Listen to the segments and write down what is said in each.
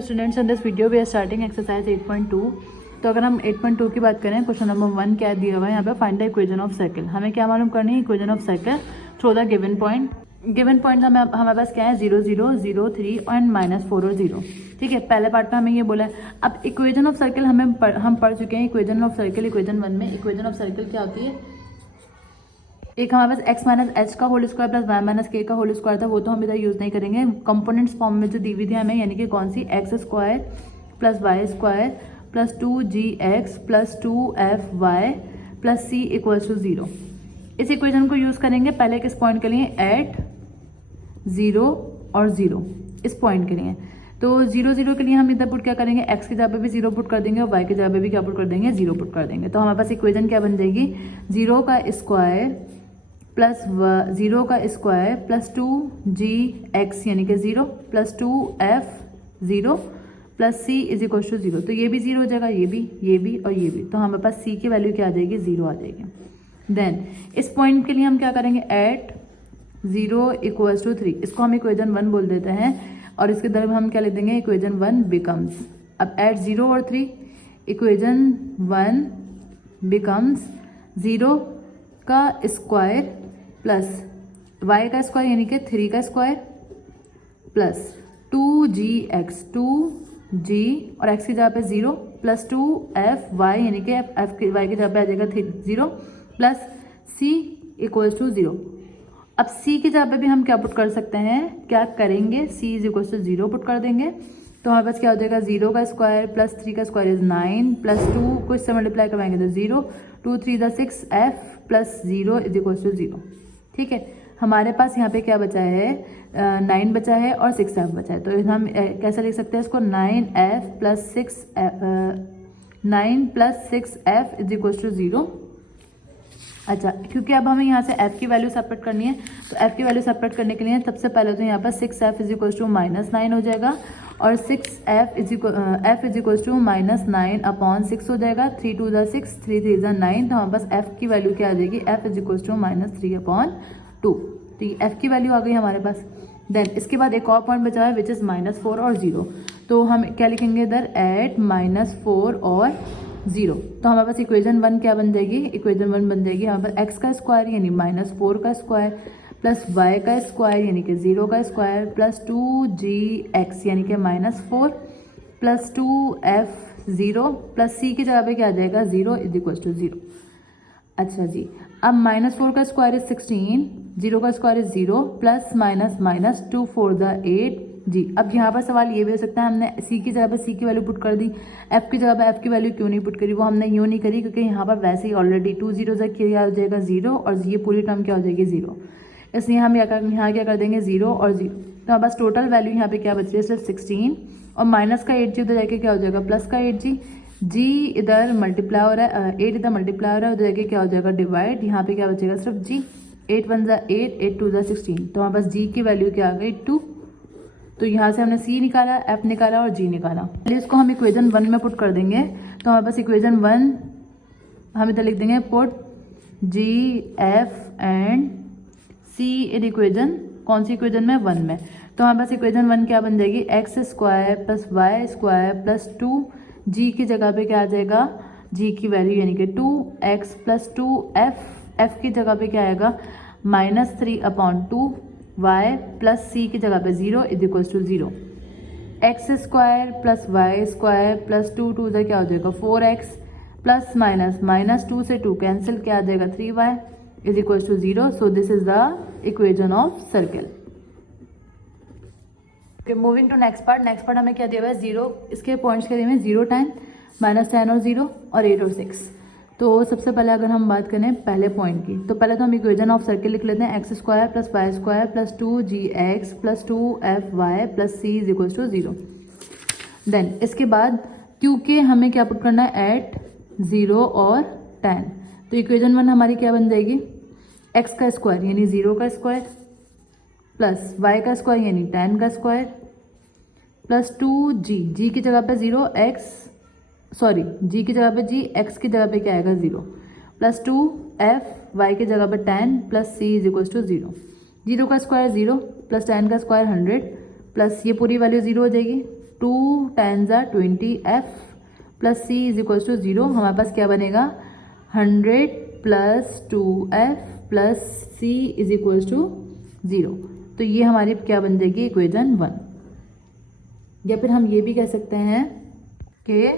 Students, in this video we are starting exercise 8.2। तो अगर हम 8.2 की बात करें, क्वेश्चन नंबर 1 क्या दिया हुआ है यहाँ पे, find the equation of circle. हमें क्या मालूम करनी है, equation of circle through the given point. Given point हमारे पास क्या है, 0 0 0 3 एंड -4 और 0। ठीक है, पहले पार्ट में हमें ये बोला है। अब इक्वेशन ऑफ सर्कल हम पढ़ चुके हैं। इक्वेशन ऑफ सर्कल इक्वेशन 1 में इक्वेशन ऑफ सर्कल क्या होती है, एक हमारे पास x माइनस एच का whole square plus y minus k का होल स्क्वायर था, वो तो हम इधर यूज़ नहीं करेंगे। कंपोनेंट्स फॉर्म में जो दी हुई थी हमें, यानी कि कौन सी, x square plus y square plus 2gx plus 2fy plus c equals to 0। इस इक्वेशन को यूज़ करेंगे पहले किस पॉइंट के लिए, एट 0 और 0, इस पॉइंट के लिए। तो 0 0 के लिए हम इधर पुट क्या करेंगे, x की जगह पे भी 0 पुट कर देंगे और y की जगह पे भी क्या पुट कर देंगे, 0 पुट कर देंगे। तो हमारे पास इक्वेशन क्या बन जाएगी, 0 का स्क्वायर प्लस 0 का स्क्वायर प्लस 2gx यानी कि 0 plus 2f 0 plus c is equal to 0। तो ये भी 0 हो जाएगा, ये भी और ये भी। तो हमारे पास c की वैल्यू क्या आ जाएगी, 0 आ जाएगी। देन इस पॉइंट के लिए हम क्या करेंगे, एट 0 इक्वल्स टू 3, इसको हम इक्वेशन 1 बोल देते हैं और इसके तरफ हम क्या लिख देंगे, इक्वेशन 1 बिकम्स। अब एट 0 और 3, इक्वेशन 1 बिकम्स 0 का स्क्वायर प्लस y का स्क्वायर यानी कि 3 का स्क्वायर प्लस 2gx 2g और x की जगह पे 0 प्लस 2fy यानी कि f की y की जगह पे आ जाएगा 0 प्लस c इक्वल्स टू 0। अब c की जगह पे भी हम क्या पुट कर सकते हैं, क्या करेंगे, c is equals to 0 put कर देंगे। तो हमारे पास क्या हो जाएगा, 0 का स्क्वायर प्लस 3 का स्क्वायर इज 9 प्लस 2 को इससे मल्टीप्लाई करवाएंगे तो 0 2 3 6 f plus 0 is equals to 0। ठीक है, हमारे पास यहाँ पे क्या बचा है, 9 बचा है और 6f बचा है। तो हम कैसे लिख सकते हैं इसको, 9f plus 6f is equal to 0। अच्छा, क्योंकि अब हमें यहाँ से f की वैल्यू सेपरेट करनी है, तो f की वैल्यू सेपरेट करने के लिए सबसे पहले तो यहाँ पर 6f इज इक्वल टू -9 हो जाएगा और 6f is equal to -9 upon 6 हो जाएगा। 3 2 6 3 3 9। तो हमारे पास f की वैल्यू क्या आ जाएगी, f is equal to -3 upon 2। तो ये f की वैल्यू आ गई हमारे पास। देन इसके बाद एक और पॉइंट बचा है विच इज़ -4 और 0। तो हम क्या लिखेंगे इधर, एट -4 और 0। तो हमारे पास इक्वेशन 1 क्या बन जाएगी, इक्वेशन 1 बन जाएगी हमारे पास x का स्क्वायर यानी -4 का स्क्वायर प्लस y का स्क्वायर यानी कि 0 का स्क्वायर प्लस 2gx यानी कि -4 प्लस 2f 0 प्लस c की जगह पे क्या आ जाएगा, 0 इज इक्वल टू 0। अच्छा जी, अब -4 का स्क्वायर इज 16, 0 का स्क्वायर इज 0 प्लस माइनस 2 4 द 8 जी। अब यहाँ पर सवाल ये भी हो सकता है, हमने c की जगह पर c की वैल्यू पुट कर दी, f की जगह पर f की वैल्यू क्यों नहीं पुट करी, वो हमने यूँ नहीं करी क्योंकि यहाँ पर वैसे ही ऑलरेडी 2 0 से क्या हो जाएगा 0 और ये पूरी टर्म क्या हो जाएगी 0, इसलिए हम यहाँ क्या कर देंगे 0 और 0। तो हमारे पास टोटल वैल्यू यहाँ पे क्या बच रही है, सिर्फ 16 और माइनस का 8g उधर जाके क्या हो जाएगा, प्लस का 8g, g इधर मल्टीप्लाई हो रहा है, 8 इधर मल्टीप्लाई हो रहा है, उधर जाके क्या हो जाएगा डिवाइड, यहाँ पे क्या बचेगा सिर्फ g। 8 1 8 8 2 16। तो हमारे पास g की वैल्यू क्या आ गई 2। तो यहाँ से हमने c निकाला, f निकाला और g निकाला। पहले इसको हम इक्वेशन 1 में पुट कर देंगे। तो हमारे पास इक्वेशन 1 हम इधर लिख देंगे, put g f and c in equation, कौन सी इक्वेशन में, 1 में। तो हमारे पास इक्वेशन 1 क्या बन जाएगी, x square plus y square plus 2g की जगह पे क्या आ जाएगा, g की वैल्यू यानी कि 2x प्लस 2f की जगह पे क्या आएगा, -3 अपॉन 2y प्लस c की जगह पे 0 is equal to 0। X square plus y square plus 2 2 इधर क्या हो जाएगा 4x प्लस -2 से 2 कैंसिल, क्या आ जाएगा 3y is equal to 0। So this is the equation of circle. Okay, moving to next part. Next part हमें क्या दिया हुआ है, 0, इसके पॉइंट्स के दिए हुए 0 10 -10 और 0 और 8 और 6। तो सबसे पहले अगर हम बात करें पहले पॉइंट की, तो पहले तो हम इक्वेशन ऑफ सर्कल लिख लेते हैं, x square plus y square plus 2gx plus 2fy plus c is equal to 0। Then इसके बाद क्योंकि हमें क्या पुट करना है, एट 0 और 10, तो इक्वेशन 1 हमारी क्या बन जाएगी, x का स्क्वायर यानी 0 का स्क्वायर प्लस y का स्क्वायर यानी 10 का स्क्वायर प्लस 2g की जगह पे 0 g की जगह पे g, x की जगह पे क्या आएगा 0 प्लस 2f y की जगह पे 10 plus c is equal to 0। 0 का स्क्वायर 0 प्लस 10 का स्क्वायर 100 प्लस ये पूरी वैल्यू 0 हो जाएगी 2 10 ज़ा 20 f plus c is equals to 0। हमारे पास क्या बनेगा 100 plus 2f plus c is equals to 0। तो ये हमारी क्या बन जाएगी इक्वेशन 1। या फिर हम ये भी कह सकते हैं कि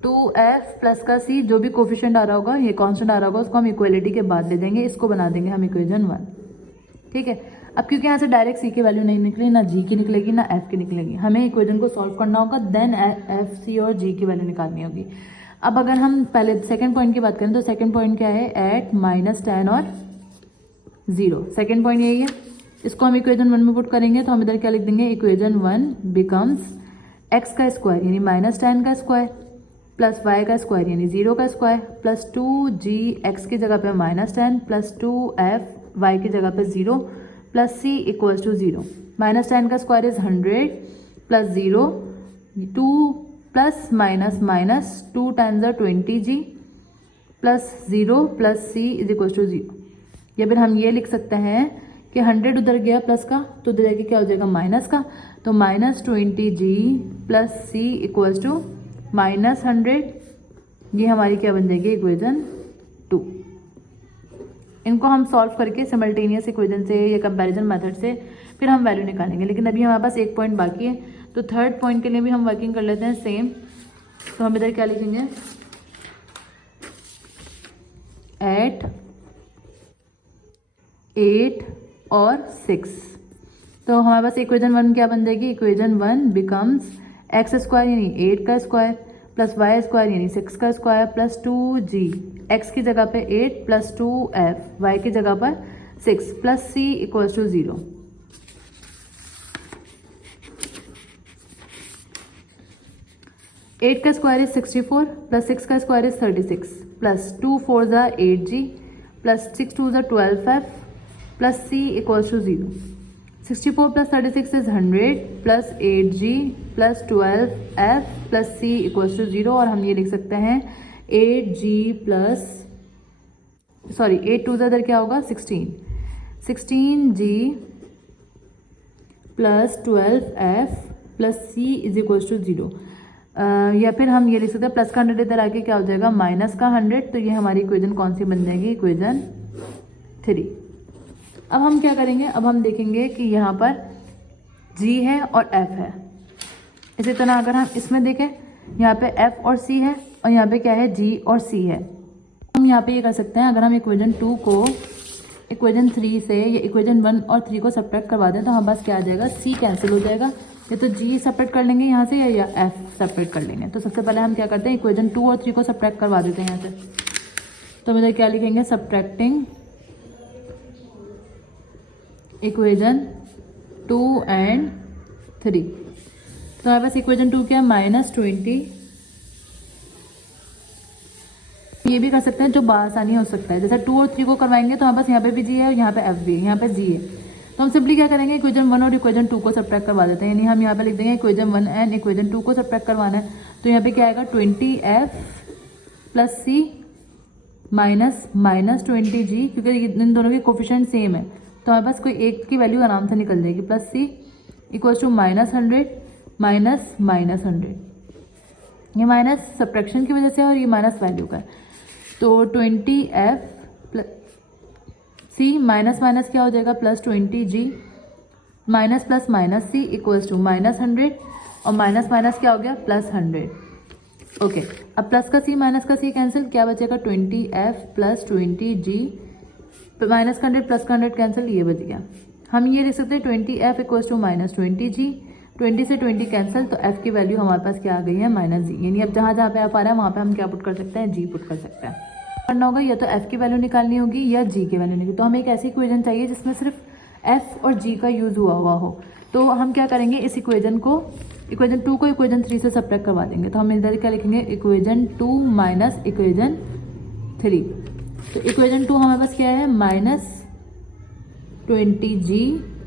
2f प्लस का c जो भी कोफिशिएंट आ रहा होगा, ये कांस्टेंट आ रहा होगा, उसको हम इक्वलिटी के बाद ले देंगे, इसको बना देंगे हम इक्वेशन 1। ठीक है। अब क्योंकि यहाँ से डायरेक्ट c की वैल्यू नहीं निकली, ना g की निकलेगी ना f की निकलेगी, हमें इक्वेशन को सॉल्व करना होगा, देन f c और g की वैल्यू निकालनी होगी। अब अगर हम पहले सेकंड पॉइंट की बात करें तो सेकंड पॉइंट क्या है, एट -10 और 0। सेकंड पॉइंट यही है। इसको हम इक्वेशन 1 में पुट करेंगे तो हम इधर क्या लिख देंगे, इक्वेशन 1 बिकम्स x का स्क्वायर यानी -10 का स्क्वायर प्लस y का स्क्वायर यानी 0 का स्क्वायर प्लस 2g x की जगह पे -10 प्लस 2f y की जगह पे 0 प्लस c इक्वल्स टू 0। -10 का square is 100 plus 0 2 plus minus minus 2 10 ज़ा 20g plus 0 plus c is equals to 0। या फिर हम ये लिख सकते हैं कि 100 उधर गया प्लस का तो उधर जाके क्या हो जाएगा माइनस का, तो -20g plus c equals to -100। ये हमारी क्या बन जाएगी इक्वेशन 2। इनको हम सॉल्व करके सिमल्टेनियस इक्वेशन से या कंपैरिजन मेथड से फिर हम वैल्यू निकालेंगे। लेकिन अभी हमारे पास एक पॉइंट बाकी है, तो थर्ड पॉइंट के लिए भी हम वर्किंग कर लेते हैं सेम। तो हम इधर क्या लिखेंगे, एट 8 और 6। तो हमारे पास इक्वेशन 1 क्या बन जाएगी, इक्वेशन 1 बिकम्स एक्स स्क्वायर यानी 8 का स्क्वायर प्लस वाई स्क्वायर यानी 6 का स्क्वायर प्लस 2g एक्स की जगह पे 8 प्लस 2f वाई की जगह पर 6 plus c equals to 0। Eight का स्क्वायर इज 64 प्लस 6 का स्क्वायर इज 36 प्लस 2 4 ज़ा 8g प्लस 6 2 ज़ा 12f plus c equals to 0। 64 प्लस 36 is 100 plus 8g plus 12f plus c equals to 0। और हम ये लिख सकते हैं 8g प्लस 8 2 इधर क्या होगा 16g plus 12f plus c is equals to 0। या फिर हम ये लिख सकते हैं प्लस का 100 इधर आके क्या हो जाएगा माइनस का 100। तो ये हमारी इक्वेशन कौन सी बन जाएगी, इक्वेशन 3। अब हम क्या करेंगे, अब हम देखेंगे कि यहाँ पर g है और f है। इसी तरह अगर हम इसमें देखें, यहाँ पे f और c है और यहाँ पे क्या है g और c है। हम यहाँ पे ये कर सकते हैं, अगर हम इक्वेशन 2 को इक्वेशन 3 से या इक्वेशन 1 और 3 को सब्ट्रैक्ट करवा दें तो हमारे पास क्या आ जाएगा, c कैंसिल हो जाएगा। या तो g सेपरेट कर लेंगे यहाँ से या f सेपरेट कर लेंगे। तो सबसे पहले हम क्या करते हैं, इक्वेशन 2 और 3 को सब्ट्रैक्ट करवा देते हैं यहाँ से। तो हम इधर क्या लिखेंगे, सब्ट्रैक्टिंग इक्वेशन 2 एंड 3। तो हमारे पास इक्वेशन 2 क्या है, -20। ये भी कर सकते हैं जो बासानी हो सकता है, जैसे 2 और 3 को करवाएंगे तो हमारे पास यहाँ पे भी g है और यहाँ पे f भी है, यहाँ पे g है। तो हम सिंपली क्या करेंगे, इक्वेशन 1 और इक्वेशन 2 को सब्ट्रैक्ट करवा देते हैं। यानी हम यहाँ पे लिख देंगे इक्वेशन 1 एंड इक्वेशन 2 को सब्ट्रैक्ट करवाना है। तो यहाँ पे क्या आएगा 20f plus c minus -20g, क्योंकि इन दोनों के कोफिशिएंट सेम है तो हमारे पास कोई एक की वैल्यू आराम से निकल जाएगी, plus c equals to -100 minus -100। ये माइनस सब्ट्रैक्शन की वजह से और ये माइनस वैल्यू का है। तो 20f plus c minus minus क्या हो जाएगा, plus 20g minus plus minus c equals to -100 और माइनस माइनस क्या हो गया, प्लस 100। ओके, अब प्लस का c माइनस का c कैंसिल, क्या बचेगा 20f प्लस 20g माइनस का 100 प्लस का 100 कैंसिल, ये बच गया। हम ये लिख सकते हैं 20f इक्वल्स टू -20g, 20 से 20 कैंसिल, तो f की वैल्यू हमारे पास क्या आ गई है, -g। यानी अब जहाँ जहाँ पे आप आ रहा है वहाँ पे हम क्या पुट कर सकते हैं, g पुट कर सकते हैं। करना होगा या तो f की वैल्यू निकालनी होगी या g की वैल्यू निकालनी। तो हमें एक ऐसी इक्वेशन चाहिए जिसमें सिर्फ f और g का यूज़ हुआ हो। तो हम क्या करेंगे, इस इक्वेशन को इक्वेशन 2 को इक्वेशन 3 से सब्ट्रैक्ट करवा देंगे। तो हम इधर क्या लिखेंगे, इक्वेशन 2 माइनस इक्वेशन 3। तो इक्वेशन 2 हमारे पास क्या है, -20g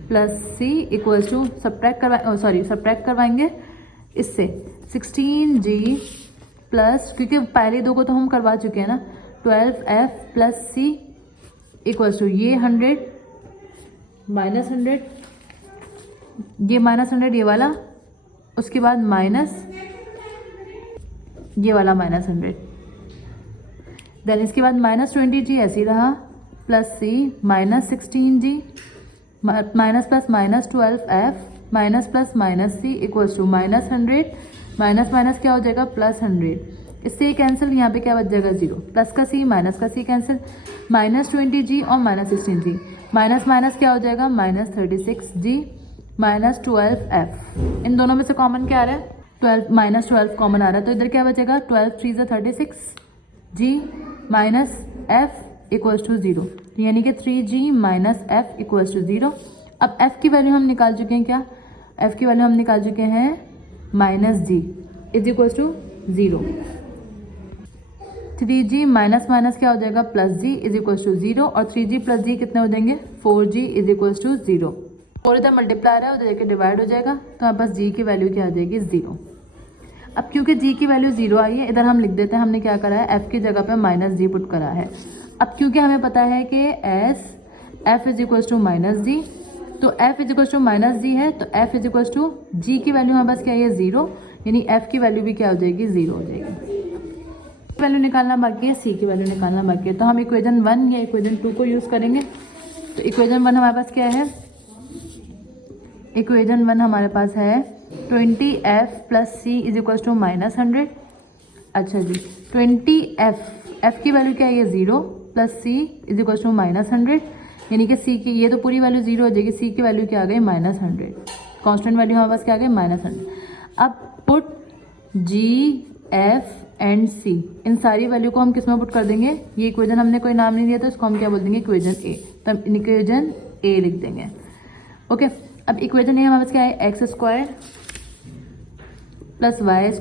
plus c equals to subtract करवाएंगे इससे 16g प्लस, क्योंकि पहले दो को तो हम करवा चुके हैं ना, 12f plus c equals to ये 100 माइनस 100, ये -100 ये वाला उसके बाद माइनस ये वाला -100, देन इसके बाद -20g ऐसे ही रहा, plus c -16g minus plus -12f minus plus minus c equals to -100, minus minus क्या हो जाएगा +100, इससे कैंसिल, यहाँ पे क्या बच जाएगा 0, प्लस का सी माइनस का सी कैंसिल, -20g और -16g, माइनस माइनस क्या हो जाएगा -36g -12f, इन दोनों में से कॉमन क्या आ रहा है 12 कॉमन आ रहा है, तो इधर क्या बचेगा 12 3 36g -f इक्वल्स टू 0, यानी कि 3g -f इक्वल्स टू 0। अब f की वैल्यू हम निकाल चुके हैं, क्या f की वैल्यू हम निकाल चुके हैं -g is equals to 0, 3g minus minus क्या हो जाएगा +g इज इक्वल्स टू 0, और 3g + g कितने हो जाएंगे 4g इज इक्वल्स टू 0, और इधर मल्टीप्लाई है उधर जाके डिवाइड हो जाएगा, तो हमारे पास g की वैल्यू क्या आ जाएगी 0। अब क्योंकि g की वैल्यू 0 आई है, इधर हम लिख देते हैं हमने क्या करा है f की जगह पे -g पुट करा है। अब क्योंकि हमें पता है कि f is equals to -g, तो f is equals to -g है, तो f is equals to g की वैल्यू हमारे पास क्या है 0, यानी f की वैल्यू भी क्या हो जाएगी 0 हो जाएगी। वैल्यू निकालना बाकी है, c की वैल्यू निकालना बाकी है, तो हम इक्वेशन 1 या इक्वेशन 2 को यूज़ करेंगे। तो इक्वेशन 1 हमारे पास क्या है, इक्वेशन 1 हमारे पास है 20f + c is equals to -100। अच्छा जी, 20f की वैल्यू क्या है 0 + c इज इक्वल्स टू -100, यानी कि c की ये तो पूरी वैल्यू 0 हो जाएगी, c की वैल्यू क्या आ गई -100, कांस्टेंट वैल्यू हमारे पास क्या आ गई -100। अब put g f and c, इन सारी वैल्यू को हम किस में पुट कर देंगे, ये इक्वेशन हमने कोई नाम नहीं दिया तो इसको हम क्या बोल देंगे इक्वेशन a, तो हम इक्वेशन a लिख देंगे। ओके, अब इक्वेशन ए हमारे पास क्या है x² + y²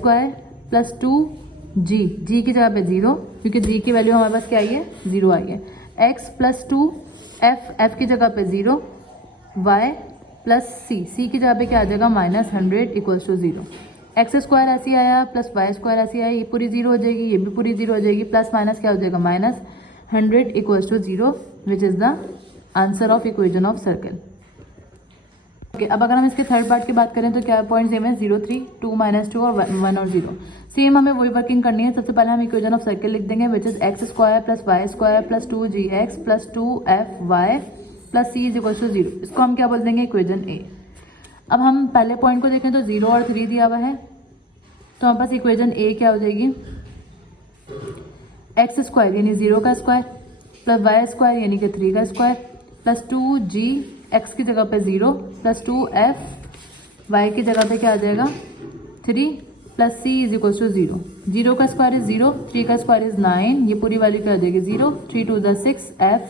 + 2g, g की जगह पे 0, क्योंकि g की वैल्यू हमारे पास क्या आई है 0 आई है, x + 2f की जगह पे 0, y + c की जगह पे क्या आ जाएगा -100 इक्वल्स टू 0, x² ऐसे आया प्लस y² ऐसे आया, ये पूरी 0 हो जाएगी, ये भी पूरी 0 हो जाएगी, प्लस माइनस क्या हो जाएगा -100 equals to 0, which is the answer of equation of circle. Okay, अब अगर हम इसके थर्ड पार्ट की बात करें तो क्या पॉइंट सेम है 0 3 2 -2 और 1 और 0, सेम हमें वही वर्किंग करनी है। सबसे पहले हम इक्वेशन ऑफ सर्कल लिख देंगे, which is x² + y² + 2gx + 2fy + c is equals to 0, इसको हम क्या बोल देंगे इक्वेशन ए। अब हम पहले पॉइंट को देखें तो 0 और 3 दिया हुआ है, तो हमारे पास इक्वेशन ए क्या हो जाएगी x² यानी 0 का स्क्वायर + y² यानी कि 3 का स्क्वायर + 2g x की जगह पे 0 + 2f y की जगह पे क्या आ जाएगा 3 + c इज इक्वल्स टू 0, 0 का स्क्वायर इज 0, 3 का स्क्वायर इज 9, ये पूरी वैल्यू क्या आ जाएगी 0, 3 2 6 f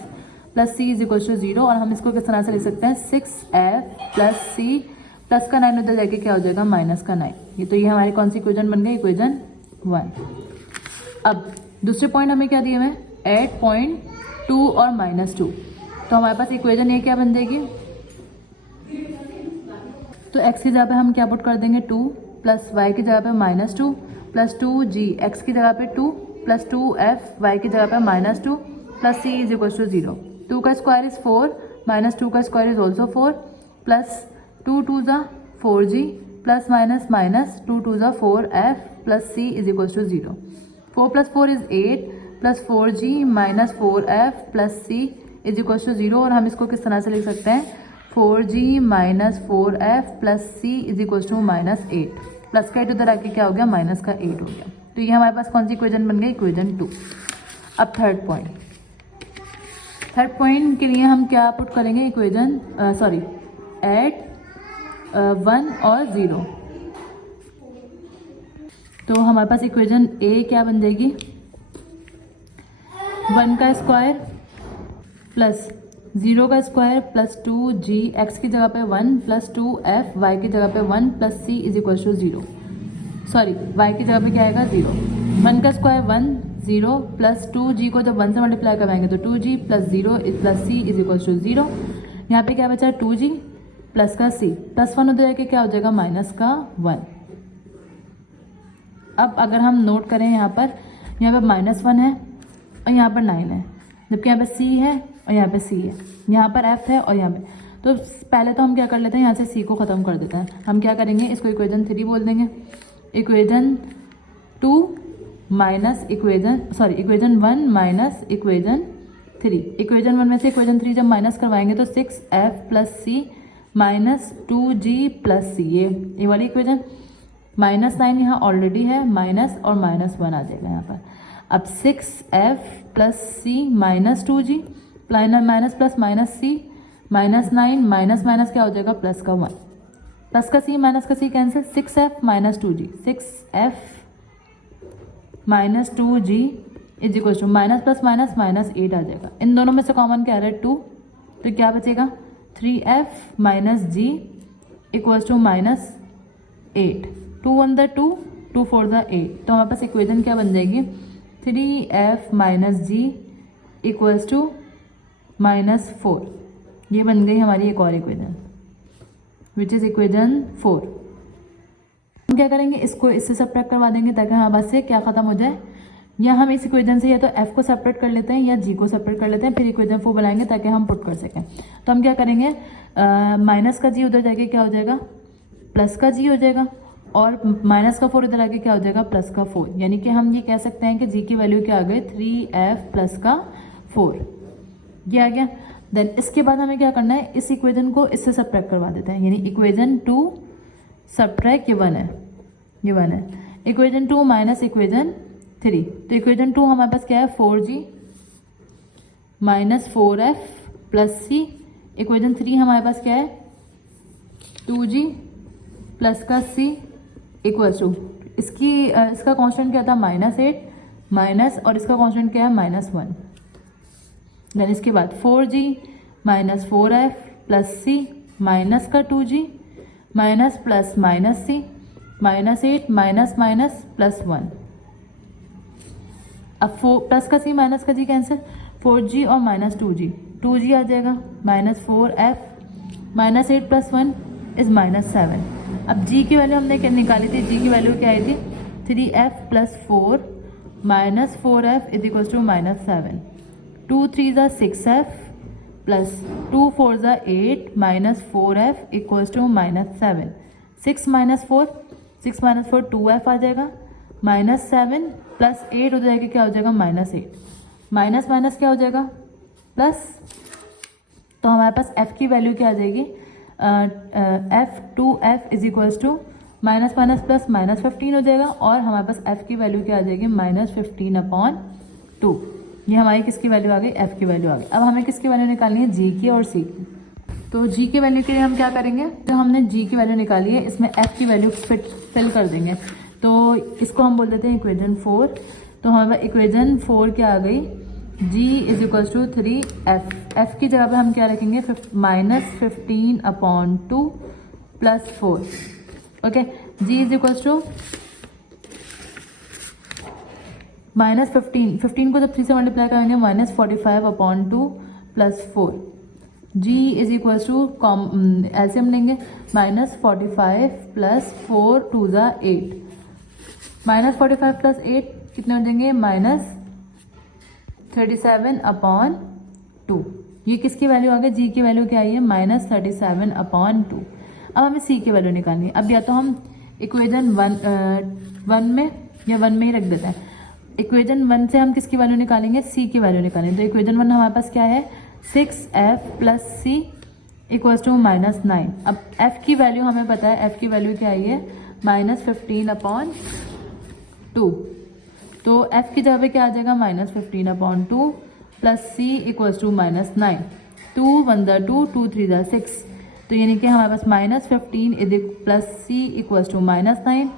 + c is equals to 0, और हम इसको किस तरह से लिख सकते हैं 6f + c प्लस का 9 उधर जाके क्या हो जाएगा -9 का 9, ये हमारी कौन सी इक्वेशन बन गई इक्वेशन 1। अब दूसरे पॉइंट हमें क्या दिए हुए हैं 8.2 और -2, तो हमारे पास इक्वेशन ये क्या बन जाएगी, तो x की जगह पे हम क्या पुट कर देंगे 2 + y की जगह पे -2 + 2g x की जगह पे 2 + 2f y की जगह पे -2 + c इज इक्वल्स टू 0, 2 का स्क्वायर इज 4 -2 का square is also 4 + 2 2 4g + -2 2 4f + c is equals to 0, 4 + 4 is 8 + 4g - 4f + c is equals to 0, और हम इसको किस तरह से लिख सकते हैं 4g - 4f + c is equals to -8, plus का 8 उधर आके क्या हो गया -8 हो गया, तो ये हमारे पास कौन सी इक्वेशन बन गई इक्वेशन 2। अब थर्ड पॉइंट के लिए हम क्या पुट करेंगे इक्वेशन एट 1 और 0, तो हमारे पास इक्वेशन ए क्या बन जाएगी 1 का स्क्वायर प्लस 0 का स्क्वायर + 2g x की जगह पे 1 + 2f y की जगह पे 1 + c is equals to 0, sorry y की जगह पे क्या आएगा 0, 1 का स्क्वायर 1 0 + 2g को जब 1 से मल्टीप्लाई करवाएंगे तो 2g + 0 + c is equals to 0, यहाँ पे क्या बचा 2g प्लस का c +1 उधर जाके क्या हो जाएगा -1। अब अगर हम नोट करें यहाँ पर -1 है और यहाँ पर 9 है, जबकि यहाँ पे c है और यहाँ पे c है, यहाँ पर f है और यहाँ पे, तो पहले तो हम क्या कर लेते हैं, यहाँ से सी को ख़त्म कर देते हैं। हम क्या करेंगे, इसको इक्वेजन 3 बोल देंगे। Equation 2 minus equation 1 minus equation 3। Equation 1 में से इक्वेजन 3 जब माइनस करवाएंगे तो 6f plus c minus 2g plus सी, ये वाली इक्वेजन। -9 यहाँ ऑलरेडी है, माइनस और -1 आ जाएगा यहाँ पर। अब 6f plus c minus 2g minus plus minus सी -9 माइनस माइनस क्या हो जाएगा, प्लस का 1, प्लस का सी माइनस का c cancel, 6f minus 2g, 6f minus 2g is equal to minus plus minus minus 8 आ जाएगा। इन दोनों में से कॉमन क्या आ रहा है, 2, तो क्या बचेगा 3f minus g equal to minus 8। 2 1 द 2, 2 4 द 8, तो हमारे पास इक्वेजन क्या बन जाएगी, 3f minus g equals to -4। ये बन गई हमारी एक और इक्वेजन विच इज़ इक्वेजन 4। हम क्या करेंगे, इसको इससे सब्ट्रैक्ट करवा देंगे ताकि हमारे पास से क्या खत्म हो जाए, या हम इस इक्वेजन से या तो f को सेपरेट कर लेते हैं या g को सेपरेट कर लेते हैं, फिर इक्वेजन 4 बनाएंगे ताकि हम पुट कर सकें। तो हम क्या करेंगे, माइनस का g उधर जाके क्या हो जाएगा, प्लस का g हो जाएगा, और माइनस का 4 इधर आके क्या हो जाएगा, प्लस का 4। यानी कि हम ये कह सकते हैं कि g की वैल्यू क्या आ गई, 3f प्लस का 4, ये आ गया। देन इसके बाद हमें क्या करना है, इस इक्वेजन को इससे सब्ट्रैक्ट करवा देते हैं, यानी इक्वेजन 2 सब्ट्रैक्ट ये 1 है, ये 1 है, इक्वेजन 2 माइनस इक्वेजन 3। तो इक्वेजन 2 हमारे पास क्या है, 4g माइनस 4f प्लस सी, इक्वेजन 3 हमारे पास क्या है, 2g प्लस का c इक्वल टू इसका कांस्टेंट क्या था, -8 माइनस, और इसका कांस्टेंट क्या है, -1। देन इसके बाद 4g minus 4f plus c minus का 2g माइनस प्लस माइनस सी -8 माइनस माइनस प्लस 1। अब प्लस का सी माइनस का जी कैंसिल, 4g और माइनस 2g आ जाएगा, -4f माइनस 8 प्लस 1 इज -7। अब g की वैल्यू हमने क्या निकाली थी, g की वैल्यू क्या आई थी, 3f plus 4 minus 4f is equal to -7। 2 3 ज़ा 6f प्लस 2 4 ज़ा 8 minus 4f equals to -7। 6 minus 4 2f आ जाएगा, -7 प्लस 8 हो जाएगा, क्या हो जाएगा, -8, माइनस माइनस क्या हो जाएगा, प्लस। तो हमारे पास f की वैल्यू क्या आ जाएगी, f is equals to minus minus plus -15 हो जाएगा, और हमारे पास f की वैल्यू क्या आ जाएगी, -15/2। ये हमारी किसकी वैल्यू आ गई, f की वैल्यू आ गई। अब हमें किसकी वैल्यू निकालनी है, g की और c की। तो g की वैल्यू के लिए हम क्या करेंगे, तो हमने g की वैल्यू निकाली है, इसमें f की वैल्यू फिल कर देंगे। तो इसको हम बोल देते हैं इक्वेजन 4। तो हमारे इक्वेजन 4 क्या आ गई, g is equals to 3f। f की जगह पे हम क्या रखेंगे, -15/2 plus 4। Okay, g is equals to -15 को जब 3 से मल्टीप्लाई करेंगे, -45/2 plus 4। g is equals to LCM लेंगे, -45 प्लस 4 2 ज़ा 8, -45 प्लस 8 कितने हो जाएंगे, -37/2। ये किसकी वैल्यू आ गई, g की वैल्यू क्या आई है, -37/2। अब हमें c की वैल्यू निकालनी है। अब या तो हम इक्वेजन 1 में या 1 में ही रख देते हैं। इक्वेजन 1 से हम किसकी वैल्यू निकालेंगे, c की वैल्यू निकालेंगे। तो इक्वेजन 1 हमारे पास क्या है, 6f plus C equals to -9। अब f की वैल्यू हमें पता है, f की वैल्यू क्या आई है, -15/2। तो f की जगह पे क्या आ जाएगा, -15/2 प्लस c इक्वल्स टू -9। 2 1 ज़ा 2, 2 3 ज़ा 6, तो यानी कि हमारे पास -15 प्लस c इक्वल्स टू -9,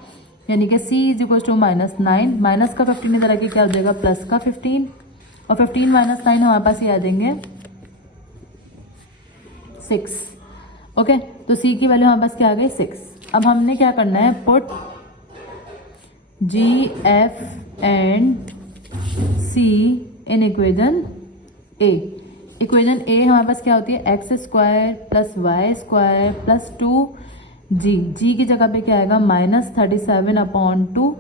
यानी कि c is equal to -9, minus का 15 इधर आके क्या हो जाएगा, प्लस का 15, और 15 - 9 हमारे पास ये आ जाएंगे 6। ओके, तो c की वैल्यू हमारे पास क्या आ गई, 6। अब हमने क्या करना है, put g f and c in equation a। Equation a हमारे पास क्या होती है, x² plus y² plus 2g की जगह पे क्या आएगा, -37/2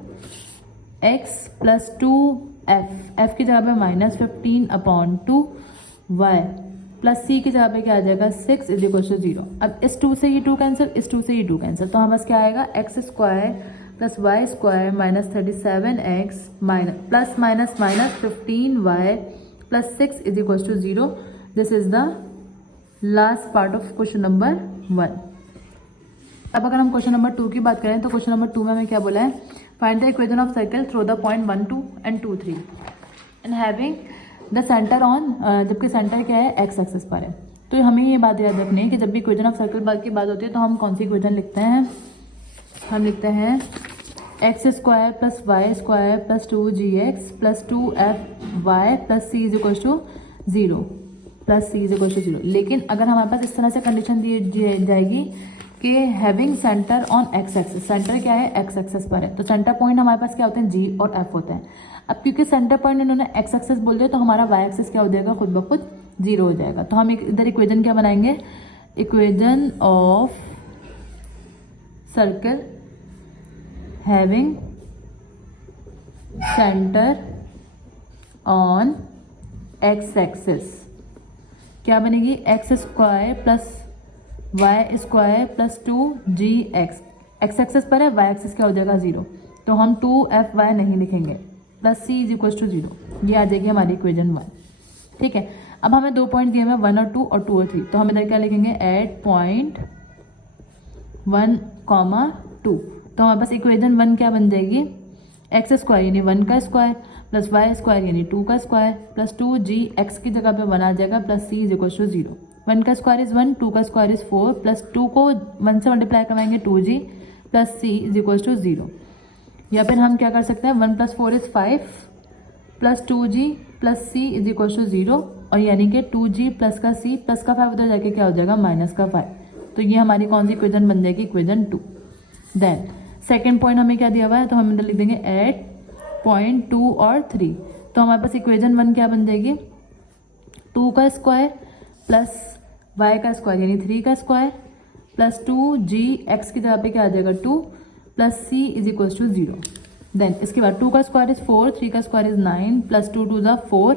x प्लस 2f, f की जगह पे -15/2 y प्लस सी की जगह पे क्या आ जाएगा 6 इज इक्वल टू 0। अब इस 2 से ये 2 कैंसिल, इस 2 से ये 2 कैंसिल, तो हमारे पास क्या आएगा x square plus y square minus 37x plus minus minus 15y plus 6 is equal to 0। This is the last part of question number 1। अब अगर हम क्वेश्चन नंबर 2 की बात करें तो क्वेश्चन नंबर 2 में हमें क्या बोला है, find the equation of circle through the point 1 2 and 2 3 and having the centre on, जबकि सेंटर क्या है एक्स एक्सिस पर है। तो हमें ये बात याद रखनी है कि जब भी इक्वेशन ऑफ सर्कल की बात होती है तो हम कौन सी इक्वेशन लिखते हैं, हम लिखते हैं x square plus y square plus 2gx plus 2fy plus c is equal to 0 plus c is equal to 0। लेकिन अगर हमारे पास इस तरह से कंडीशन दी जाएगी कि having centre on x axis, centre क्या है एक्स एक्सिस पर है, तो सेंटर पॉइंट हमारे पास क्या होते हैं जी और एफ होते हैं। अब क्योंकि सेंटर पॉइंट इन्होंने एक्स एक्सिस बोल दिया तो हमारा वाई एक्सिस क्या हो जाएगा, खुद ब खुद 0 हो जाएगा। तो हम इधर इक्वेशन क्या बनाएंगे, equation of circle having centre on x axis क्या बनेगी, x square plus y square plus 2gx, x axis पर है, वाई एक्सिस क्या हो जाएगा 0, तो हम 2fy नहीं लिखेंगे, plus c is equal to 0, ये आ जाएगी हमारी इक्वेशन 1। ठीक है, अब हमें 2 पॉइंट दिए हुए 1 और 2 और 2 और 3, तो हम इधर क्या लिखेंगे एट पॉइंट 1, 2। तो हमारे पास इक्वेशन 1 क्या बन जाएगी, एक्स स्क्वायर यानी 1 का स्क्वायर प्लस वाई स्क्वायर यानी 2 का स्क्वायर प्लस 2gx की जगह पे बना जाएगा plus c is equal to 0। 1 का स्क्वायर इज 1, 2 का स्क्वायर इज 4 प्लस 2 को 1 से मल्टीप्लाई करवाएंगे 2g plus c is equal to 0। या फिर हम क्या कर सकते हैं 1 plus 4 is 5 plus 2g plus c is equal to 0, और यानी कि 2g प्लस का c प्लस का 5 उधर जाके क्या हो जाएगा माइनस का 5। तो ये हमारी कौन सी इक्वेशन बन जाएगी, इक्वेशन 2। देन सेकेंड पॉइंट हमें क्या दिया हुआ है, तो हम इधर लिख देंगे एट पॉइंट 2 और 3। तो हमारे पास इक्वेशन 1 क्या बन जाएगी, 2 का स्क्वायर प्लस y का स्क्वायर यानी 3 का स्क्वायर प्लस 2gx की जगह पे क्या आ जाएगा 2 plus c is equal to 0। Then इसके बाद 2 का स्क्वायर इज 4, 3 का square is 9 plus 2 2 4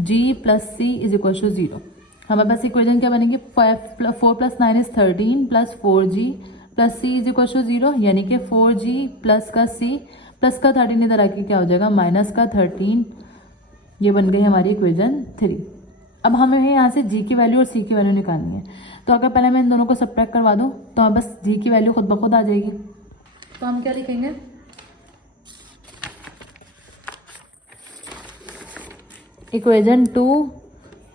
g plus c is equal to 0। हमारे पास इक्वेशन क्या बनेगी 4 plus 9 is 13 plus 4g plus c is equal to 0, यानी कि 4g प्लस का c प्लस का 13 इधर आके क्या हो जाएगा माइनस का 13। ये बन गई हमारी इक्वेशन 3। अब हमें यहाँ से g की वैल्यू और c की वैल्यू निकालनी है, तो अगर पहले मैं इन दोनों को सब्ट्रैक्ट करवा दूँ तो हमें बस g की वैल्यू खुद ब खुद आ जाएगी। तो हम क्या लिखेंगे, इक्वेशन 2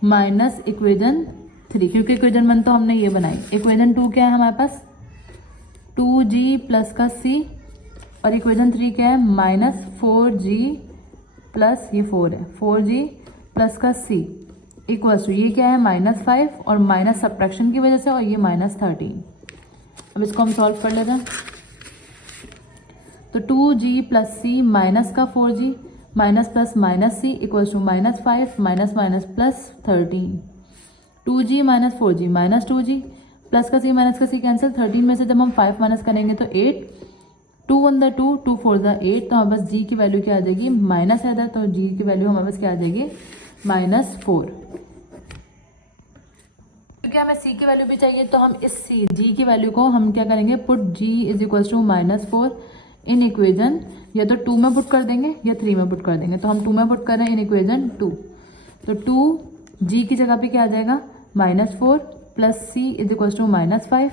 माइनस इक्वेशन 3, क्योंकि इक्वेशन 1 तो हमने ये बनाई। इक्वेशन 2 क्या है हमारे पास 2g प्लस का c, और इक्वेशन 3 क्या है माइनस 4g प्लस ये 4 है 4g प्लस का c इक्वल्स टू ये क्या है -5 और माइनस सब्ट्रैक्शन की वजह से, और ये -13। अब इसको हम सॉल्व कर लेते हैं। तो 2g प्लस c माइनस का 4g minus plus minus c equals to -5 minus minus plus 13। 2g minus 4g minus 2g plus का c माइनस का c कैंसिल, 13 में से जब हम 5 माइनस करेंगे तो 8, 2 1 द 2, 2 4 द 8। तो हमारे पास g की वैल्यू क्या आ जाएगी माइनस है इधर, तो g की वैल्यू हमारे पास क्या आ जाएगी -4। क्योंकि हमें c की वैल्यू भी चाहिए तो हम इस g की वैल्यू को हम क्या करेंगे put g is equal to -4 in equation, या तो 2 में पुट कर देंगे या 3 में पुट कर देंगे। तो हम 2 में पुट कर रहे हैं इन इक्वेशन 2, तो 2 g की जगह पे क्या आ जाएगा -4 plus c is equal to -5,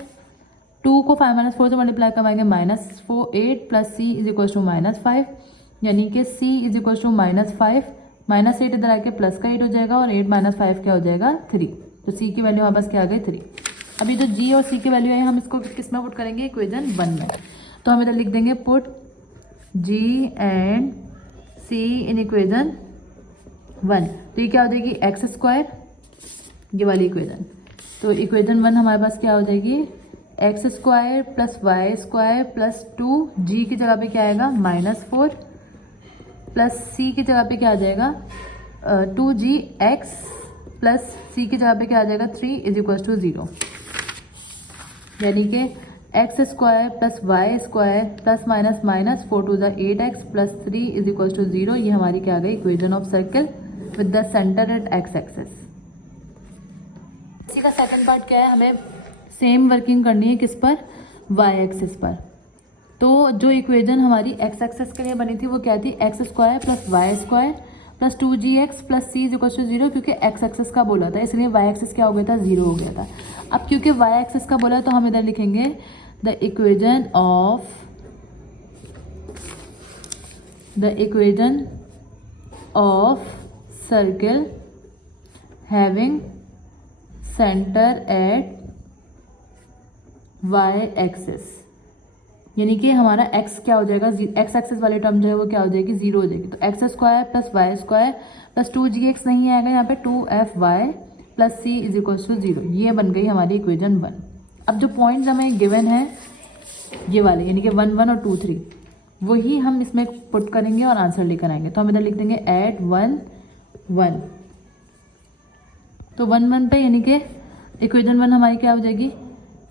2 को 5 - 4 से मल्टीप्लाई करवाएंगे -8 plus c is equal to -5, यानी कि c इज इक्वल टू -5 -8 इधर आके प्लस का 8 हो जाएगा, और 8 - 5 क्या हो जाएगा 3। तो c की वैल्यू हमारे पास क्या आ गई 3। अभी जो g और c की वैल्यू है हम इसको किस में पुट करेंगे, इक्वेशन 1 में। तो हम इधर लिख देंगे put g and c in equation 1। तो ये क्या हो जाएगी एक्स स्क्वायर, ये वाली इक्वेशन। तो इक्वेशन 1 हमारे पास क्या हो जाएगी x square plus y square plus 2g की जगह पे क्या आएगा -4 प्लस c की जगह पे क्या आ जाएगा 2gx प्लस c की जगह पे क्या आ जाएगा 3 इज इक्वल टू 0, यानी कि x square plus y square plus minus minus 4 2 the 8x plus 3 is equal to 0। ये हमारी क्या आ गई equation of circle with the centre at x axis. का सेकंड पार्ट क्या है, हमें सेम वर्किंग करनी है किस पर, वाई एक्सिस पर। तो जो इक्वेशन हमारी एक्स एक्सिस के लिए बनी थी वो क्या थी, x square plus y square plus 2gx plus c is equal to 0, क्योंकि एक्स एक्सिस का बोला था इसलिए वाई एक्सिस क्या हो गया था, 0 हो गया था। अब क्योंकि वाई एक्सिस का बोला तो हम इधर लिखेंगे the equation of circle having centre at y axis, यानी कि हमारा x क्या हो जाएगा, एक्स एक्सिस वाली टर्म जो है वो क्या हो जाएगी, 0 हो जाएगी। तो x square plus y square plus 2gx नहीं आएगा यहाँ पे, 2fy plus c is equal to 0। ये बन गई हमारी इक्वेशन 1। अब जो पॉइंट्स हमें गिवन है ये वाले, यानी कि 1 1 और 2 3, वही हम इसमें पुट करेंगे और आंसर लेकर आएंगे। तो हम इधर लिख देंगे एट 1 1। तो 1 1 पे यानी कि इक्वेशन 1 हमारी क्या हो जाएगी,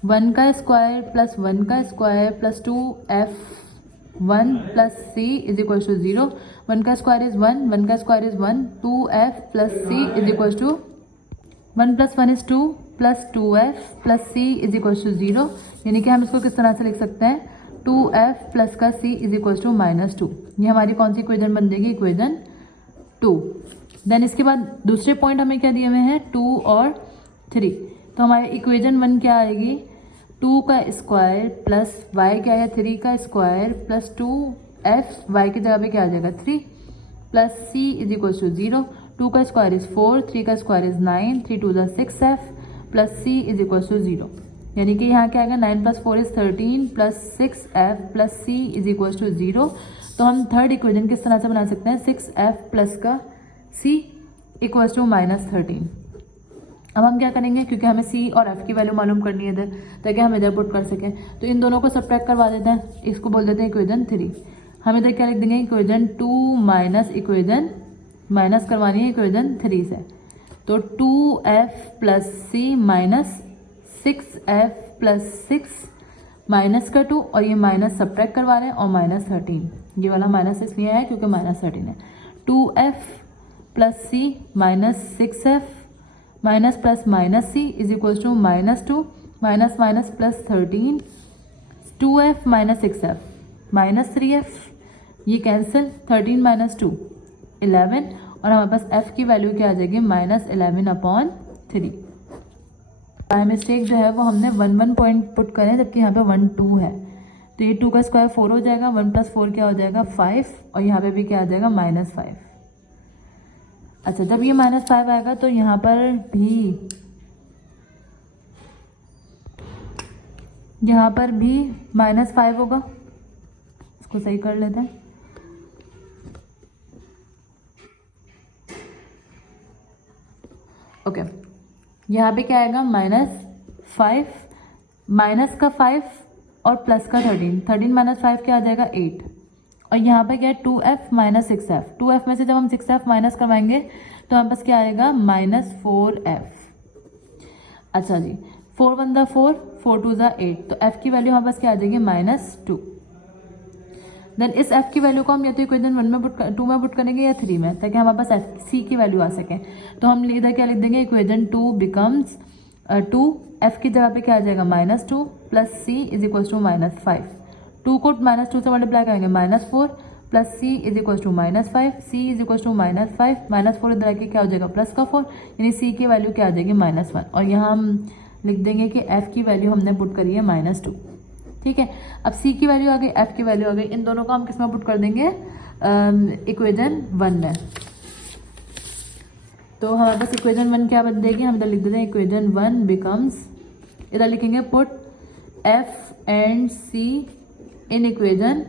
1 का स्क्वायर प्लस 1 का square plus 2f1 plus c is equal to 0। 1 का स्क्वायर इज 1, 1 का square is 1, 2f plus c is equal to 1 plus 1 is 2 plus 2f plus c is equal to 0, यानी कि हम इसको किस तरह से लिख सकते हैं, 2f प्लस का c इज इक्वल टू -2। ये हमारी कौन सी इक्वेशन बन जाएगी, इक्वेशन 2। देन इसके बाद दूसरे पॉइंट हमें क्या दिए हुए हैं, 2 और 3। तो हमारे इक्वेशन 1 क्या आएगी, 2 का स्क्वायर प्लस y क्या है, 3 का स्क्वायर प्लस 2f, y की जगह पे क्या आ जाएगा 3 plus c is equal to 0। 2 का स्क्वायर इज 4, 3 का स्क्वायर इज 9, 3 2 ज़ा 6f plus c is equal to 0, यानी कि यहाँ क्या आएगा, 9 plus 4 is 13 plus 6f plus c is equal to 0। तो हम थर्ड इक्वेशन किस तरह से बना सकते हैं, 6f प्लस का c इक्वल टू -13। अब हम क्या करेंगे, क्योंकि हमें c और f की वैल्यू मालूम करनी है इधर, ताकि हम इधर पुट कर सकें, तो इन दोनों को सब्ट्रैक्ट करवा देते हैं, इसको बोल देते हैं इक्वेशन 3। हम इधर क्या लिख देंगे, इक्वेशन 2 माइनस इक्वेशन माइनस करवानी है इक्वेशन 3 से, तो 2f plus c minus 6f plus 6 minus का 2 और ये माइनस सब्ट्रैक्ट करवा रहे हैं और -13, ये वाला माइनस इसलिए है क्योंकि -13 है। 2f plus c minus 6f minus plus minus c is equal to -2 minus minus plus 13, 2f minus 6f minus 3f, ये कैंसिल, 13 माइनस 2 11, और हमारे पास f की वैल्यू क्या आ जाएगी, -11/3। बाय मिस्टेक जो है वो हमने 1 1 पॉइंट पुट करें, जबकि यहाँ पे 1 2 है, तो ये 2 का स्क्वायर 4 हो जाएगा, 1 प्लस 4 क्या हो जाएगा 5, और यहाँ पे भी क्या आ जाएगा -5। अच्छा, जब ये -5 आएगा तो यहाँ पर भी -5 होगा, इसको सही कर लेते हैं। ओके, यहाँ पे क्या आएगा, -5, माइनस का 5 और प्लस का 13, 13 माइनस 5 क्या आ जाएगा 8, और यहाँ पे क्या है 2f माइनस 6f, 2f में से जब हम 6f माइनस करवाएंगे तो हमारे पास क्या आएगा -4f। अच्छा जी, 4 1 दा 4, 4 2 ज़ा 8, तो f की वैल्यू हमारे पास क्या आ जाएगी -2। देन इस f की वैल्यू को हम या तो इक्वेशन 2 में पुट करेंगे या 3 में, ताकि हमारे पास c की वैल्यू आ सके। तो हम इधर क्या लिख देंगे, इक्वेशन 2 बिकम्स 2, f की जगह पे क्या आ जाएगा -2 plus c is equal to -5, 2 को -2 से मल्टीप्लाई करेंगे -4 plus c is equal to -5, c is equal to -5, -4 इधर आके क्या हो जाएगा प्लस का 4, यानी c की वैल्यू क्या आ जाएगी -1, और यहाँ हम लिख देंगे कि f की वैल्यू हमने पुट करी है -2। ठीक है, अब c की वैल्यू आ गई, f की वैल्यू आ गई, इन दोनों को हम किस में पुट कर देंगे, इक्वेशन 1 में। तो हमारे पास इक्वेशन 1 क्या बन जाएगी, हम इधर लिख देते हैं इक्वेशन 1 बिकम्स, इधर लिखेंगे put f and c in equation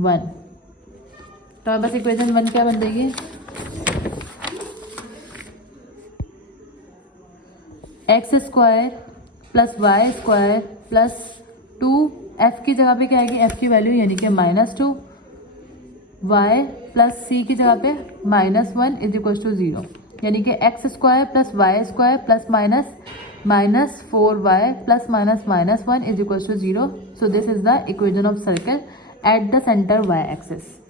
1। तो हमारे पास इक्वेशन 1 क्या बन जाएगी, x square plus y square plus 2, f की जगह पे क्या आएगी, f की वैल्यू यानी कि -2, y प्लस c की जगह पे -1 इज इक्वल टू 0, यानी कि x square plus y square plus -4y plus -1 is equal to 0। So this is the equation of circle at the centre y axis.